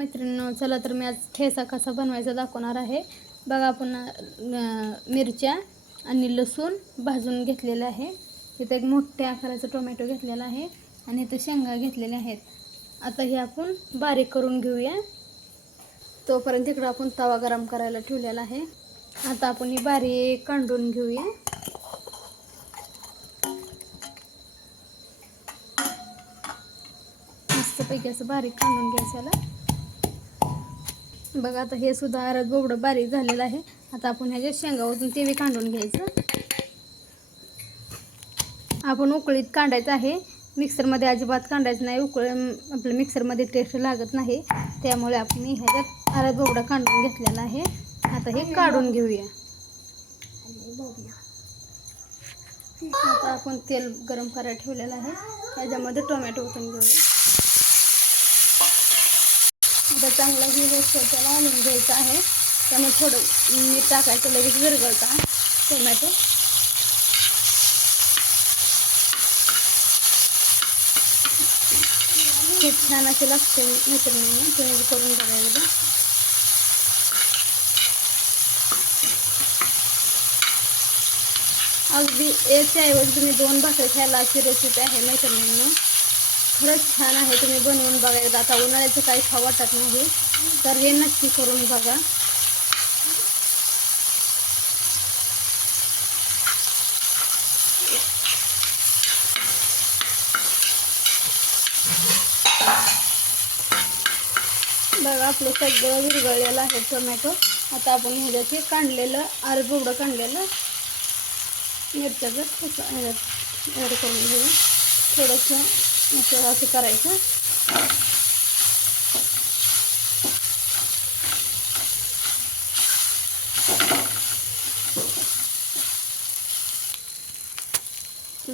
मित्रांनो चला तर मी आज ठेसा कसा बनवायचा दाखवणार आहे बघा आपण मिरच्या आणि लसूण भाजून घेतलेलं आहे इथं एक मोठ्या आकाराचं टोमॅटो घेतलेला आहे आणि इथं शेंगा घेतलेल्या आहेत आता हे आपण बारीक करून घेऊया तोपर्यंत इकडं आपण तवा गरम करायला ठेवलेला आहे आता आपण ही बारीक कांडून घेऊया मस्तपैकी असं बारीक कांडून घ्यायचं बघा आता हे सुद्धा आरत बोबडं बारीक झालेलं आहे आता आपण ह्याच्या शेंगा ओतून तेवी कांडून घ्यायचं आपण उकळीत कांडायचं आहे मिक्सरमध्ये अजिबात कांडायचं नाही उकळ आपलं मिक्सरमध्ये टेस्ट लागत नाही त्यामुळे आपण ह्याच्यात आरत बोबडा कांडून घेतलेला आहे आता हे काढून घेऊया आता आपण तेल गरम करायला ठेवलेलं आहे त्याच्यामध्ये टोमॅटो ओतून घेऊया आता चांगलं व्यवस्थित त्याला आणून घ्यायचं आहे त्यामुळे थोडं मीठ टाकायचं लगेच विरगळता टोमॅटो खूप छान असे लागते मैत्रिणीने तुम्ही करून बघायला अगदी याच्याऐवजी तुम्ही दोन भाकरी खायला अशी रेसिपी आहे मैत्रिणींना खरंच छान आहे तुम्ही बनवून बघा एकदा आता उन्हाळ्याचं काही खाऊ वाटत नाही तर हे नक्की करून बघा बघा आपलं सगळं विरगळलेलं आहे टोमॅटो आता आपण ह्याच्यात काढलेलं आरबुगडं काढलेलं मिरच्याचं ॲड करून घेऊ थोडंसं असं करायचं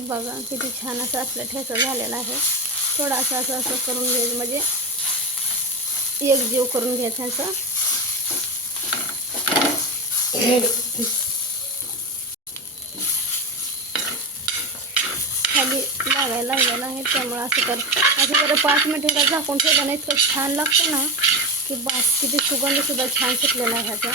बघा किती छान असं असलं ठेचा झालेला आहे थोडासा असं असं करून घ्यायचं म्हणजे एक जीव करून घ्यायचा असं खाली लागायला लागलं आहे त्यामुळं असं कर असं जर पाच मिनटं झाकून ठेवलं नाही इतकं छान लागतं ना की बास किती सुगंधसुद्धा छान सुटलेला आहे ह्याचा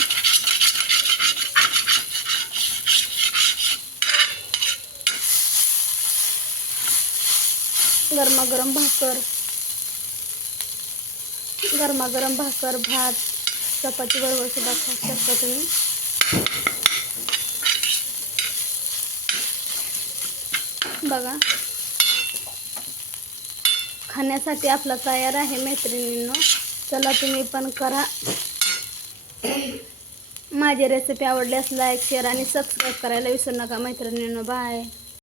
गरमागरम भाकर गरमागरम भाकर भात चपाती बरोबर सुद्धा खाऊ शकता तुम्ही बघा खाण्यासाठी आपला तयार आहे मैत्रिणींनो चला तुम्ही पण करा माझी रेसिपी आवडली असं लाईक शेअर आणि सबस्क्राईब करायला विसरू नका मैत्रिणींनो बाय